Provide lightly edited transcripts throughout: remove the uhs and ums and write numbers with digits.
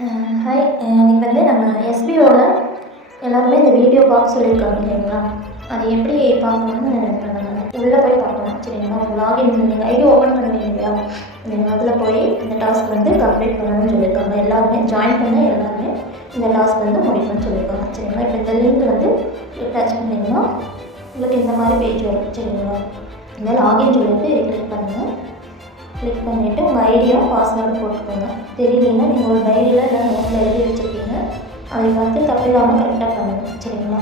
Hi. இன்னைக்கு வந்து நம்ம எஸ்பிஓவில் எல்லாருமே இந்த வீடியோ பார்க்க சொல்லியிருக்காங்க இல்லைங்களா? அது எப்படி பார்க்கணும்னு நம்ம உள்ளே போய் பார்க்கலாம் சரிங்களா? லாகின் நீங்கள் ஐடி ஓப்பன் பண்ணுவீங்க இல்லையா? நீங்கள் அதில் போய் இந்த டாஸ்க் வந்து கம்ப்ளீட் பண்ணணும்னு சொல்லியிருக்காங்க. எல்லாருமே ஜாயின் பண்ண எல்லாருமே இந்த டாஸ்க் வந்து முடிக்கணும்னு சொல்லியிருக்காங்க சரிங்களா? இப்போ இந்த லிங்க் வந்து டச் பண்ணிங்கன்னா உங்களுக்கு இந்த மாதிரி பேஜ் வரும் சரிங்களா? இந்த லாகின் சொல்லிட்டு கிளிக் பண்ணுங்கள். கிளிக் பண்ணிவிட்டு உங்கள் ஐடியும் பாஸ்வேர்டு போட்டுக்கோங்க. தெரியலன்னா நீங்கள் ஒரு டைரியில் இல்லை நோட்டில் எழுதி வச்சுருப்பீங்க, அதை பார்த்து தப்பு இல்லாமல் கரெக்டாக பண்ணுங்கள் சரிங்களா?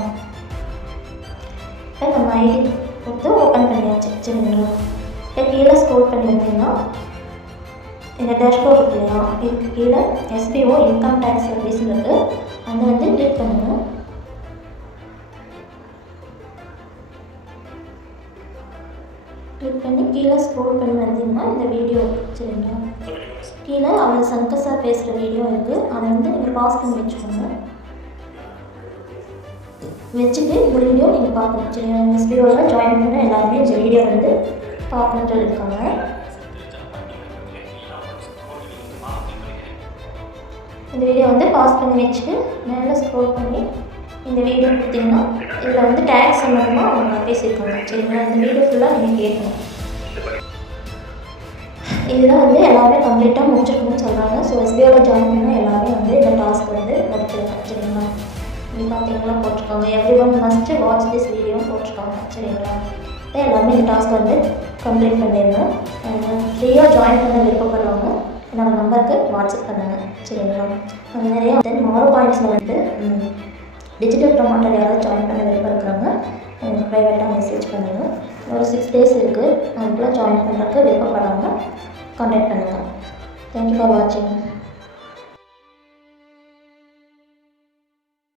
இப்போ நம்ம ஐடி கொடுத்து ஓப்பன் பண்ணியாச்சு சரிங்களா? இப்போ கீழே ஸ்க்ரோல் பண்ணி வந்தீங்கன்னா இந்த டேஷ்போர்ட் இருக்கு இல்லையா, இதுக்கு கீழே எஸ்பிஓ இன்கம் டேக்ஸ் சர்வீஸ்னு இருக்குது, அதை வந்து கிளிக் பண்ணுங்கள். கிளிக் பண்ணி கீழே ஸ்க்ரோல் பண்ணி வந்தீங்கன்னா இந்த வீடியோ சரிங்களா? கீழே அவர் சங்கர் சார் பேசுகிற வீடியோ இருக்குது, அதை வந்து நீங்கள் பாஸ் பண்ணி வச்சுக்கோங்க. வச்சுட்டு இந்த வீடியோ நீங்கள் பார்க்கணும் சரிங்களா? எஸ்பிஓவில் ஜாயின் பண்ண எல்லாருமே இந்த வீடியோ வந்து பார்க்கணுன்னு சொல்லியிருக்காங்க. இந்த வீடியோ வந்து பாஸ் பண்ணி வச்சுட்டு மேலே ஸ்க்ரோல் பண்ணி இந்த வீடியோ கொடுத்தீங்கன்னா இதில் வந்து டேக்ஸ் சம்மந்தமாக அவங்க பேசியிருக்காங்க சரிங்களா? இந்த வீடியோ ஃபுல்லாக நீங்கள் கேட்கணும். இதெல்லாம் வந்து எல்லாமே கம்ப்ளீட்டாக முடிச்சிருக்கணும்னு சொல்கிறாங்க. ஸோ எஸ்பிஓவில் ஜாயின் பண்ணால் எல்லாமே வந்து இந்த டாஸ்க் வந்து முடிச்சிருக்காங்க சரிங்களா? நீங்கள் பார்த்தீங்கன்னா போட்டிருக்காங்க everyone must watch this video போட்டிருக்காங்க சரிங்களா? எல்லாமே இந்த டாஸ்க் வந்து கம்ப்ளீட் பண்ணிடணும். ஃப்ரீயாக ஜாயின் பண்ண விருப்பப்படுறவங்க என்னோடய நம்பருக்கு வாட்ஸ்அப் பண்ணுங்கள் சரிங்களா? நிறையா தென் மோரோ பாயிண்ட்ஸில் வந்து டிஜிட்டல் ப்ரமோட்டர் யாராவது ஜாயின் பண்ண விருப்பம் இருக்கிறாங்க எனக்கு ப்ரைவேட்டாக மெசேஜ் பண்ணுங்கள். ஒரு 6 days இருக்குது, அதுக்குள்ளே ஜாயின் பண்ணுறதுக்கு விருப்பப்படுறவங்க கான்டாக்ட் பண்ணுங்கள். தேங்க்யூ ஃபார் வாட்சிங்.